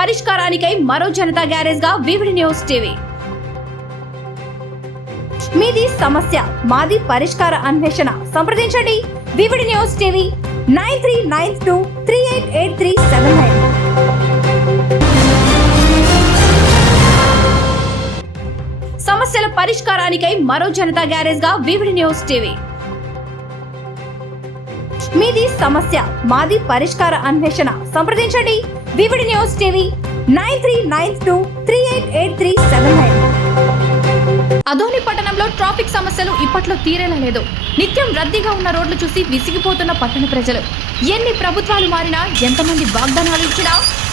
పరిష్కారానికై మరో జనతా గ్యారేజ్ గా VVD news TV. మీది సమస్య మాది పరిష్కార అన్వేషణ. సంప్రదించండి వివిడి న్యూస్ టీవీ 9392388379. సమస్యల పరిష్కారానికై మరో జనతా గ్యారేజ్ గా వివిడి న్యూస్ టీవీ. మీది సమస్య మాది పరిష్కార అన్వేషణ. సంప్రదించండి వివిడి న్యూస్ టీవీ 9392388379. అదోని పట్టణంలో ట్రాఫిక్ సమస్యలు ఇప్పట్లో తీరేలా లేదు. నిత్యం రద్దీగా ఉన్న రోడ్లు చూసి విసిగిపోతున్న పట్టణ ప్రజలు. ఎన్ని ప్రభుత్వాలు మారినా, ఎంతమంది వాగ్దానాలు ఇచ్చినా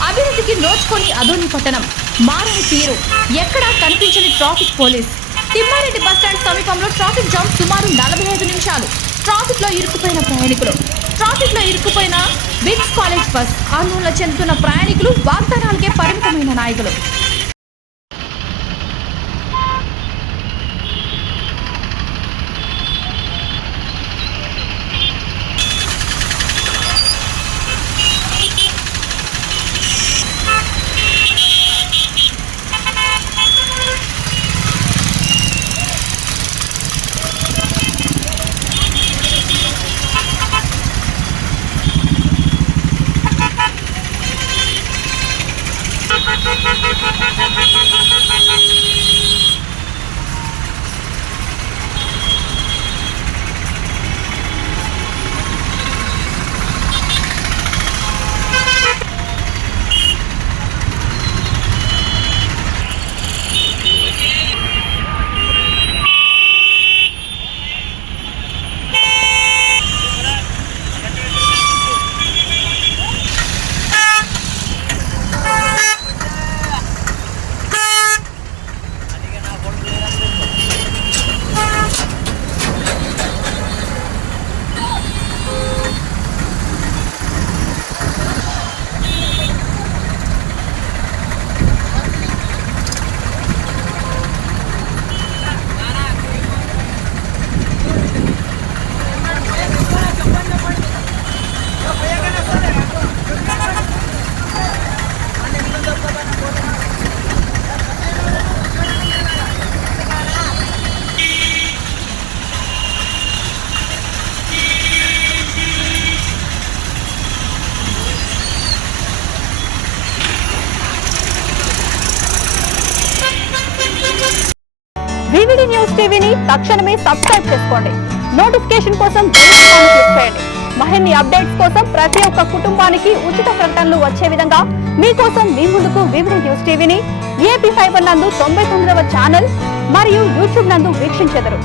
అభివృద్ధికి నోచుకొని అదోని పట్టణం మారని తీరు. ఎక్కడా కనిపించని ట్రాఫిక్ పోలీస్. తిమ్మారెడ్డి బస్టాండ్ సమీపంలో ట్రాఫిక్ జామ్ సుమారు 45 నిమిషాలు. ట్రాఫిక్ లో ఇరుక్కుపోయిన ప్రయాణికులు. ట్రాఫిక్ లో ఇరుక్కుపోయిన బిట్స్ కాలేజ్ బస్. ఆందోళన చెందుతున్న ప్రయాణికులు, వాగ్దానాలకే పరిమితమైన నాయకులు. వివిడి న్యూస్ టీవీని తక్షణమే సబ్స్క్రైబ్ చేసుకోండి. నోటిఫికేషన్ కోసం బెల్ ఐకాన్ క్లిక్ చేయండి. మరిన్ని అప్డేట్స్ కోసం ప్రతి ఒక్క కుటుంబానికి ఉచిత ప్రకటనలు వచ్చే విధంగా మీకోసం మీ ముందుకు వివిడి న్యూస్ టీవీని AP5 నందు 99వ ఛానల్ మరియు యూట్యూబ్ నందు వీక్షించెదరు.